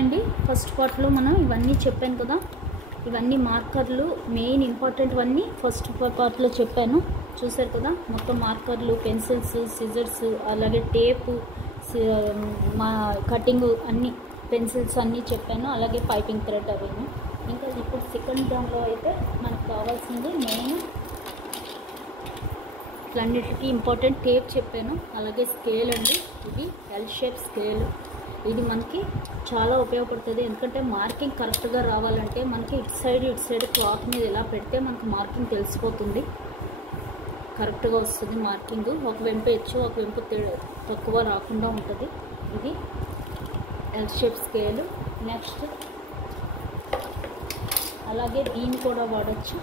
అండి ఫస్ట్ పార్ట్లో మనం ఇవన్నీ చెప్పాను కదా, ఇవన్నీ మార్కర్లు మెయిన్ ఇంపార్టెంట్ అన్నీ ఫస్ట్ పార్ట్లో చెప్పాను. చూసారు కదా, మొత్తం మార్కర్లు, పెన్సిల్స్, సిజర్స్, అలాగే టేపు, మా కటింగ్ అన్నీ పెన్సిల్స్ అన్నీ చెప్పాను. అలాగే పైపింగ్ థ్రెడ్ అవేను. ఇంకా ఇప్పుడు సెకండ్ దానిలో అయితే మనకు కావాల్సింది మెయిన్ ఇట్లన్నిటికీ ఇంపార్టెంట్ టేప్ చెప్పాను. అలాగే స్కేల్ అండి, ఇది ఎల్ షేప్ స్కేల్. ఇది మనకి చాలా ఉపయోగపడుతుంది. ఎందుకంటే మార్కింగ్ కరెక్ట్గా రావాలంటే మనకి ఇటు సైడ్ క్లాత్ మీద ఎలా పెడితే మనకు మార్కింగ్ తెలిసిపోతుంది, కరెక్ట్గా వస్తుంది మార్కింగ్. ఒక వెంపు హెచ్చు ఒక వెంపు తక్కువ రాకుండా ఉంటుంది. ఇది ఎల్ షేప్ స్కేల్. నెక్స్ట్ అలాగే దీన్ని కూడా వాడచ్చు.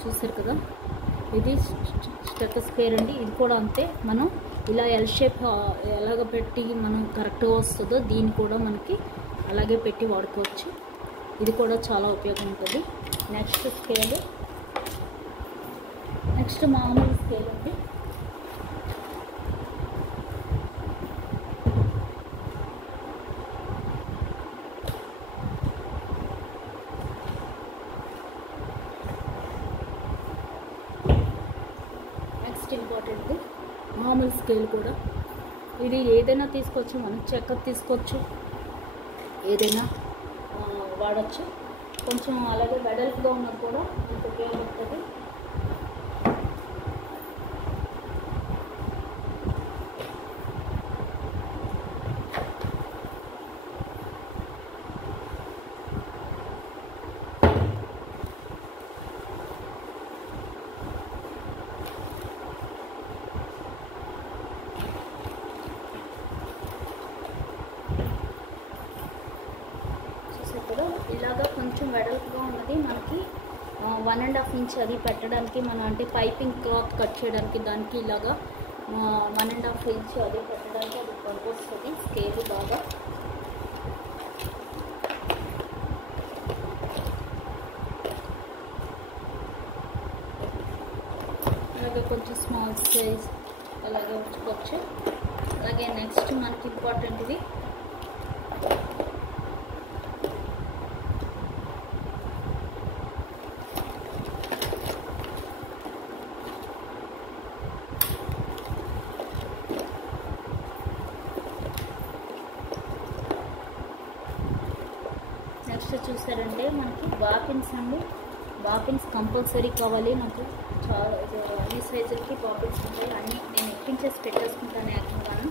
చూసారు కదా, ఇది స్టెతస్కోప్ అండి. ఇది కూడా అంతే, మనం ఇలా ఎల్ షేప్ ఎలాగ పెట్టి మనం కరెక్ట్గా వస్తుందో దీన్ని కూడా మనకి అలాగే పెట్టి వాడుకోవచ్చు. ఇది కూడా చాలా ఉపయోగం ఉంటుంది. నెక్స్ట్ స్కేల్, నెక్స్ట్ మామూలు స్కేల్ అండి. ఇంపార్టెంట్ మామూలు స్కేల్ కూడా. ఇది ఏదైనా తీసుకోవచ్చు, మనం చెక్క తీసుకోవచ్చు, ఏదైనా వాడచ్చు. కొంచెం అలాగే వెడల్పుగా ఉన్నది కూడా మనకు ఉపయోగపడుతుంది. ఇలాగా కొంచెం వెడల్పుగా ఉన్నది మనకి 1.5 ఇంచ్ అది పెట్టడానికి, మనం అంటే పైపింగ్ క్లాత్ కట్ చేయడానికి దానికి ఇలాగా 1.5 ఇంచ్ అది పెట్టడానికి అది పనికొస్తుంది స్కేల్ బాగా. అలాగే కొంచెం స్మాల్ సైజ్ అలాగే ఉంచుకోవచ్చు. అలాగే నెక్స్ట్ మనకి ఇంపార్టెంట్ ఇది చూసారంటే మనకి బాపిన్స్ అండి. బాపిన్స్ కంపల్సరీ కావాలి నాకు. చాలా అన్ని సైజులకి బాపిన్స్ ఉంటాయి. అన్నీ నేను ఎక్కించేసి పెట్టేసుకుంటాను యాక్చువల్గాను.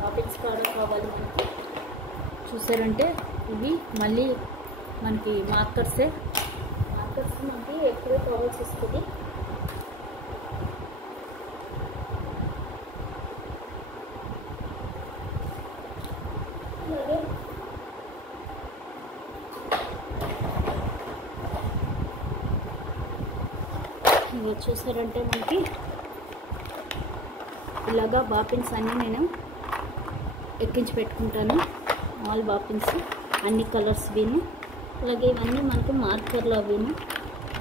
బాపిన్స్ కూడా కావాలి మనకి. చూసారంటే ఇవి మళ్ళీ మనకి మార్కర్స్ మనకి ఎక్కువ కావాల్సి వస్తుంది. అలాగే ఇవి చూసారంటే మనకి ఇలాగా బాపిన్స్ అన్నీ నేను ఎక్కించి పెట్టుకుంటాను. ఆల్ బాపిన్స్ అన్ని కలర్స్ వీని. అలాగే ఇవన్నీ మనకి మార్కర్లు అవిను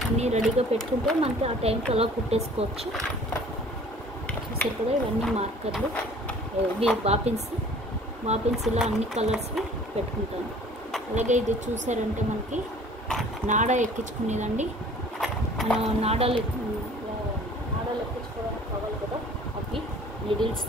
అన్నీ రెడీగా పెట్టుకుంటే మనకి ఆ టైంకి అలా కుట్టేసుకోవచ్చు. చూసారు కదా, ఇవన్నీ మార్కర్లు, ఇవి బాపిన్స్ ఇలా అన్ని కలర్స్వి పెట్టుకుంటాను. అలాగే ఇది చూసారంటే మనకి నాడా ఎక్కించుకునేదండి. మనం నాడాలు ఎక్కించుకోవడానికి కావాలి కదా, అవి నీడిల్స్.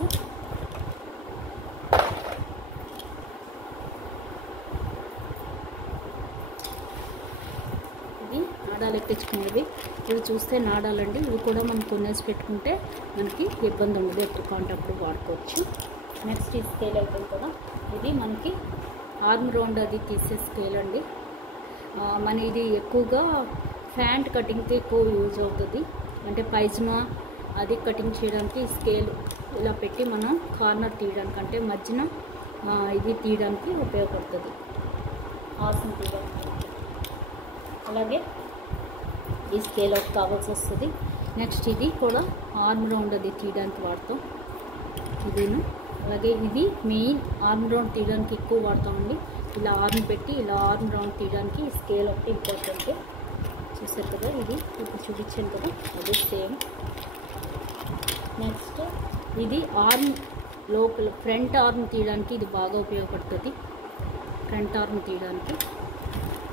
ఇది నాడాలు ఎక్కించుకునేవి. ఇవి చూస్తే నాడాలండి. ఇవి కూడా మనం కొనేసి పెట్టుకుంటే మనకి ఇబ్బంది ఉండదు, ఎప్పుడు కాంటాక్ట్ వాడుకోవచ్చు. నెక్స్ట్ ఈ స్కేల్ అయిపోయింది కదా, ఇది మనకి ఆర్మ్ రౌండ్ అది తీసే స్కేల్ అండి. మన ఇది ఎక్కువగా ప్యాంట్ కటింగ్కి ఎక్కువ యూజ్ అవుతుంది. అంటే పైజమా అది కటింగ్ చేయడానికి స్కేల్ ఇలా పెట్టి మనం కార్నర్ తీయడానికి, అంటే మధ్యన ఇది తీయడానికి ఉపయోగపడుతుంది, ఆసం తీయడానికి. అలాగే ఈ స్కేల్ ఒకటి కావాల్సి వస్తుంది. నెక్స్ట్ ఇది కూడా ఆర్మ్ రౌండ్ అది తీయడానికి వాడతాం ఇదేను. అలాగే ఇది మెయిన్ ఆర్మ్ రౌండ్ తీయడానికి ఎక్కువ వాడతామండి. ఇలా ఆర్మ్ పెట్టి ఇలా ఆర్మ్ రౌండ్ తీయడానికి ఈ స్కేల్ ఒకటి ఇంపార్టెంట్. చూసారు కదా, ఇది ఇప్పుడు చూపించాను కదా, అది సేమ్. నెక్స్ట్ ఇది లోపల ఫ్రంట్ ఆర్మ్ తీయడానికి ఇది బాగా ఉపయోగపడుతుంది. ఫ్రంట్ ఆర్మ్ తీయడానికి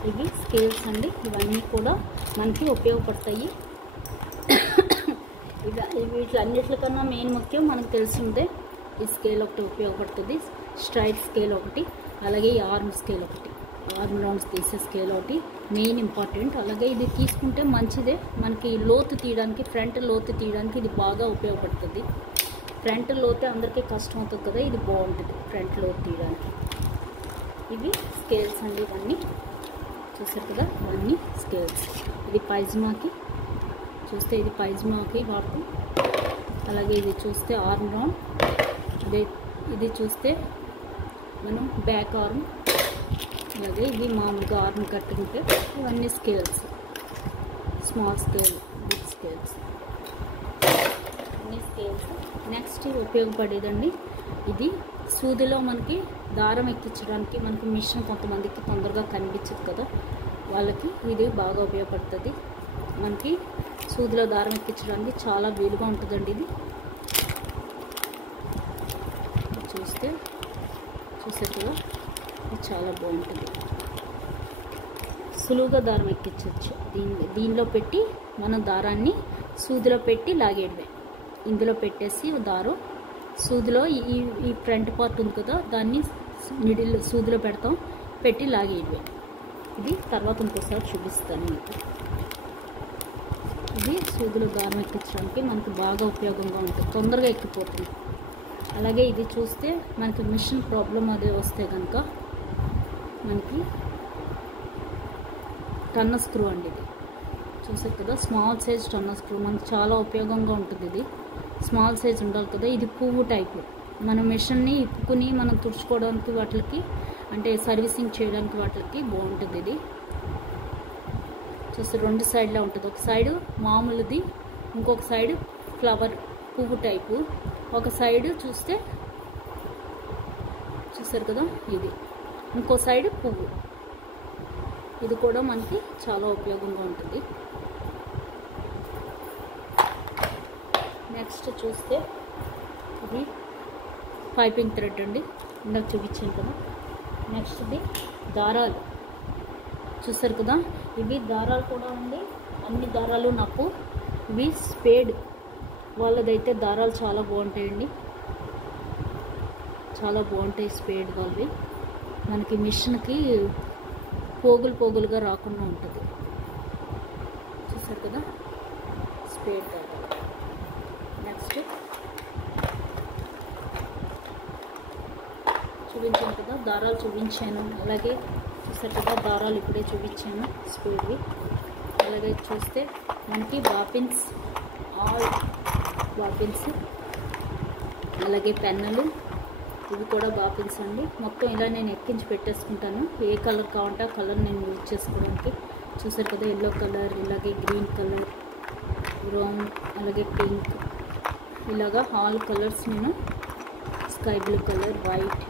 ఇవి స్కేల్స్ అండి. ఇవన్నీ కూడా మనకి ఉపయోగపడతాయి. వీటిలన్నిటికన్నా మెయిన్ ముఖ్యం మనకు తెలిసిందే ఈ స్కేల్ ఒకటి ఉపయోగపడుతుంది. స్ట్రైట్ స్కేల్ ఒకటి, అలాగే ఈ ఆర్మ్ స్కేల్ ఒకటి, ఆర్మ్ రౌండ్స్ తీసే స్కేల్ ఒకటి మెయిన్ ఇంపార్టెంట్. అలాగే ఇది తీసుకుంటే మంచిదే. మనకి లోతు తీయడానికి, ఫ్రంట్ లోతు తీయడానికి ఇది బాగా ఉపయోగపడుతుంది. ఫ్రంట్ లోతే అందరికీ కష్టం అవుతుంది కదా, ఇది బాగుంటుంది ఫ్రంట్ లోతు తీయడానికి. ఇవి స్కేల్స్ అండి. ఇవన్నీ చూసారు కదా, ఇవన్నీ స్కేల్స్. ఇది పైజమాకి చూస్తే, ఇది పైజమాకి వాడుతాం. అలాగే ఇది చూస్తే ఆర్మ్ రౌండ్, ఇది చూస్తే మనం బ్యాక్ ఆర్మ్, అలాగే ఇది మామూలుగా ఆర్మ్ కట్టుకుంటే ఇవన్నీ scales, small scale, big scales, అన్ని స్కేల్స్. నెక్స్ట్ ఉపయోగపడేదండి ఇది సూదిలో మనకి దారం ఎక్కించడానికి. మనకి మిషన్ కొంతమందికి తొందరగా కనిపించదు కదా, వాళ్ళకి ఇది బాగా ఉపయోగపడుతుంది. మనకి సూదిలో దారం ఎక్కించడానికి చాలా వీలుగా ఉంటుందండి. ఇది చూసే కదా, ఇది చాలా బాగుంటుంది. సులువుగా దారం ఎక్కించవచ్చు. దీనిలో పెట్టి మనం దారాన్ని సూదిలో పెట్టి లాగేయడమే. ఇందులో పెట్టేసి దారం సూదిలో ఈ ఫ్రంట్ పార్ట్ ఉంది కదా, దాన్ని మిడిల్ సూదిలో పెడతాం, పెట్టి లాగేయడమే. ఇది తర్వాత ఇంకోసారి చూపిస్తాను మీకు. ఇది సూదిలో దారం ఎక్కించడానికి మనకి బాగా ఉపయోగంగా ఉంటుంది, తొందరగా ఎక్కిపోతుంది. అలాగే ఇది చూస్తే మనకి మిషన్ ప్రాబ్లం అది వస్తే కనుక మనకి టన్న స్క్రూ అండి. ఇది చూసారు కదా, స్మాల్ సైజ్ టన్న స్క్రూ మనకి చాలా ఉపయోగంగా ఉంటుంది. ఇది స్మాల్ సైజ్ ఉండాలి కదా. ఇది పువ్వు టైపు, మన మిషన్ని ఇప్పుకుని మనం తుడుచుకోవడానికి వాటికి, అంటే సర్వీసింగ్ చేయడానికి వాటికి బాగుంటుంది. ఇది చూస్తే రెండు సైడ్లో ఉంటుంది. ఒక సైడు మామూలుది, ఇంకొక సైడు ఫ్లవర్ పువ్వు టైపు, ఒక సైడు చూస్తే చూసారు కదా, ఇది ఇంకో సైడు పువ్వు. ఇది కూడా మనకి చాలా ఉపయోగంగా ఉంటుంది. నెక్స్ట్ చూస్తే ఇది పైపింగ్ థ్రెడ్ అండి, ఇందాక చూపించాను కదా. నెక్స్ట్ ఇది దారాలు చూసారు కదా, ఇవి దారాలు కూడా ఉంది. అన్ని దారాలు నాకు ఇవి స్పేడ్ వాళ్ళదైతే దారాలు చాలా బాగుంటాయండి, చాలా బాగుంటాయి స్పేడ్ వాళ్ళవి. మనకి మిషన్కి పోగులు పోగులుగా రాకుండా ఉంటుంది. చూసారు కదా, స్పేడ్ దారాలు. నెక్స్ట్ చూపించాను కదా, దారాలు చూపించాను. అలాగే చూసారు కదా, దారాలు ఇప్పుడే చూపించాను స్పేడ్వి. అలాగే చూస్తే మనకి బాపిన్స్, ఆల్ బాపిన్స్, అలాగే పెన్నులు, ఇవి కూడా బాపిన్స్ అండి. మొత్తం ఇలా నేను ఎక్కించి పెట్టేసుకుంటాను. ఏ కలర్ కావాలంటే ఆ కలర్ నేను యూజ్ చేసుకోవడానికి. చూసారు కదా, ఎల్లో కలర్, ఇలాగే గ్రీన్ కలర్, బ్రౌన్, అలాగే పింక్, ఇలాగా ఆల్ కలర్స్ నేను, స్కై బ్లూ కలర్, వైట్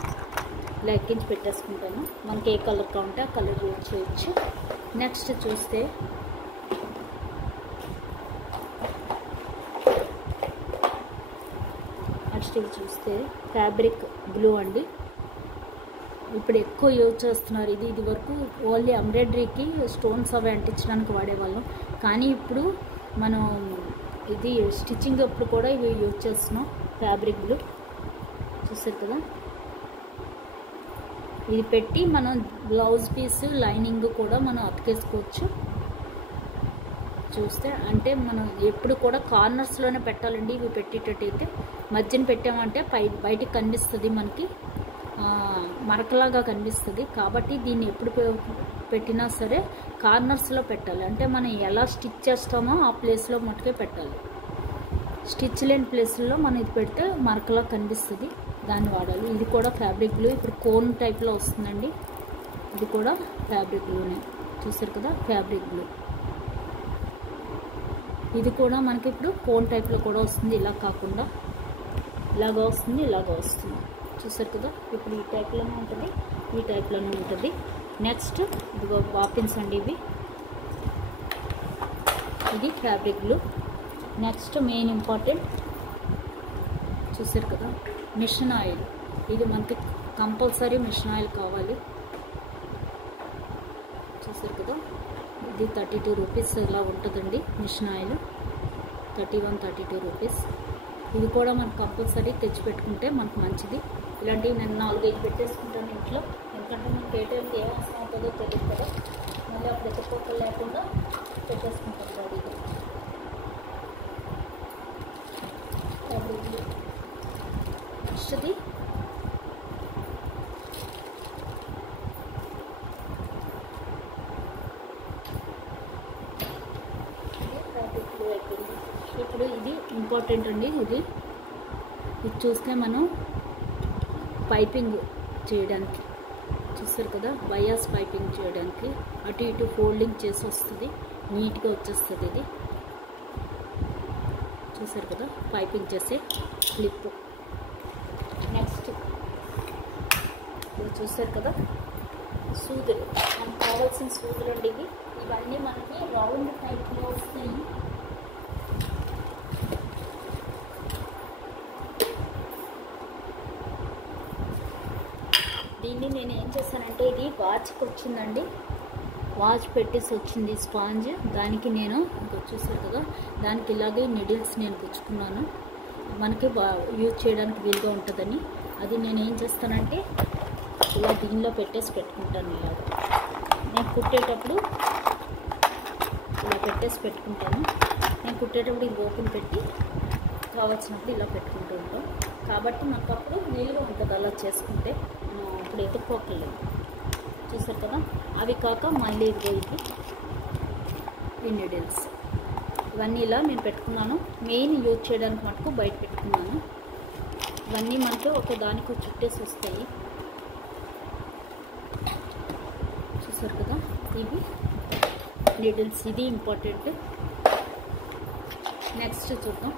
ఇలా ఎక్కించి పెట్టేసుకుంటాను. మనకి ఏ కలర్ కావాలంటే ఆ కలర్ యూజ్ చేయొచ్చు. నెక్స్ట్ చూస్తే ఇది చూస్తే ఫ్యాబ్రిక్ గ్లూ అండి. ఇప్పుడు ఎక్కువ యూజ్ చేస్తున్నారు. ఇది వరకు ఓన్లీ ఎంబ్రాయిడరీకి స్టోన్స్ అవి అంటించడానికి వాడేవాళ్ళం, కానీ ఇప్పుడు మనం ఇది స్టిచ్చింగ్ అప్పుడు కూడా ఇవి యూజ్ చేస్తున్నాం. ఫ్యాబ్రిక్ గ్లూ చూసారు కదా, ఇది పెట్టి మనం బ్లౌజ్ పీస్ లైనింగ్ కూడా మనం అతికేసుకోవచ్చు. చూస్తే అంటే మనం ఎప్పుడు కూడా కార్నర్స్లోనే పెట్టాలండి. ఇవి పెట్టేటట్టయితే మధ్యన పెట్టామంటే బయటికి కనిపిస్తుంది, మనకి మరకలాగా కనిపిస్తుంది. కాబట్టి దీన్ని ఎప్పుడు పెట్టినా సరే కార్నర్స్లో పెట్టాలి. అంటే మనం ఎలా స్టిచ్ చేస్తామో ఆ ప్లేస్లో మట్టుకే పెట్టాలి. స్టిచ్ లేని ప్లేస్లో మనం ఇది పెడితే మరకలా కనిపిస్తుంది, దాన్ని వాడాలి. ఇది కూడా ఫ్యాబ్రిక్ గ్లూ, ఇప్పుడు కోన్ టైప్లో వస్తుందండి. ఇది కూడా ఫ్యాబ్రిక్ గ్లూనే, చూసారు కదా, ఫ్యాబ్రిక్ గ్లూ. ఇది కూడా మనకి ఇప్పుడు కోన్ టైప్లో కూడా వస్తుంది, ఇలా కాకుండా ఇలాగా వస్తుంది, ఇలాగా వస్తుంది. చూసారు కదా, ఇప్పుడు ఈ టైప్లోనే ఉంటుంది, ఈ టైప్లోనే ఉంటుంది. నెక్స్ట్ ఇదిగో బాపిన్స్ అండి, ఇది fabric glue. Next main important చూసారు కదా, మిషన్ ఆయిల్, ఇది మనకి కంపల్సరీ మిషన్ ఆయిల్ కావాలి. చూసారు కదా, ఇది 32 రూపీస్ ఇలా ఉంటుందండి మిషన్ ఆయిల్, 32 రూపీస్. ఇది కూడా మనకు కంపల్సరీ తెచ్చి పెట్టుకుంటే మనకు మంచిది. ఇలాంటివి నేను 4-5 పెట్టేసుకుంటాను ఇంట్లో, ఎందుకంటే మనకి ఏ టైంకి ఏం అవసరం అవుతుందో తెలియదు కదా, మళ్ళీ అప్పుడు ఎత్తుకోక లేకుండా పెట్టేసుకుంటాం రెడీగా. నెక్స్ట్ది ఇప్పుడు ఇది ఇంపార్టెంట్ అండి. ఇది చూస్తే మనం పైపింగ్ చేయడానికి, చూస్తారు కదా, బయాస్ పైపింగ్ చేయడానికి అటు ఇటు ఫోల్డింగ్ చేసి వస్తుంది, నీట్గా వచ్చేస్తుంది. ఇది చూసారు కదా, పైపింగ్ చేసే క్లిప్. నెక్స్ట్ ఇది చూసారు కదా, సూదులు, మనకు కావాల్సిన సూదులు అండి ఇవి. ఇవన్నీ మనకి రౌండ్ టైప్లో వస్తాయి. దీన్ని నేను ఏం చేశానంటే, ఇది వాచ్కి వచ్చిందండి, వాచ్ పెట్టేసి వచ్చింది స్పాంజ్. దానికి నేను ఇంకా చూసారు కదా, దానికి ఇలాగే నిడిల్స్ నేను గుచ్చుకున్నాను, మనకి యూజ్ చేయడానికి వీలుగా ఉంటుందని. అది నేను ఏం చేస్తానంటే ఇలా దీనిలో పెట్టేసి పెట్టుకుంటాను. ఇలాగ నేను కుట్టేటప్పుడు ఇలా పెట్టేసి పెట్టుకుంటాను. నేను కుట్టేటప్పుడు ఇది ఓపెన్ పెట్టి కావాల్సినప్పుడు ఇలా పెట్టుకుంటూ ఉంటాం, కాబట్టి నాకు అప్పుడు వీలుగా ఉంటుంది అలా చేసుకుంటే. ఇప్పుడు ఎత్తుక్కోకలేదు. చూసారు కదా, అవి కాక మళ్ళీ ఇది ఈ నీడిల్స్, ఇవన్నీ ఇలా నేను పెట్టుకున్నాను. మెయిన్ యూజ్ చేయడానికి మటుకు బయట పెట్టుకున్నాను. ఇవన్నీ మనకు ఒక దానికి చుట్టేసి వస్తాయి. చూసారు కదా, ఇవి నీడిల్స్, ఇది ఇంపార్టెంట్. నెక్స్ట్ చూద్దాం.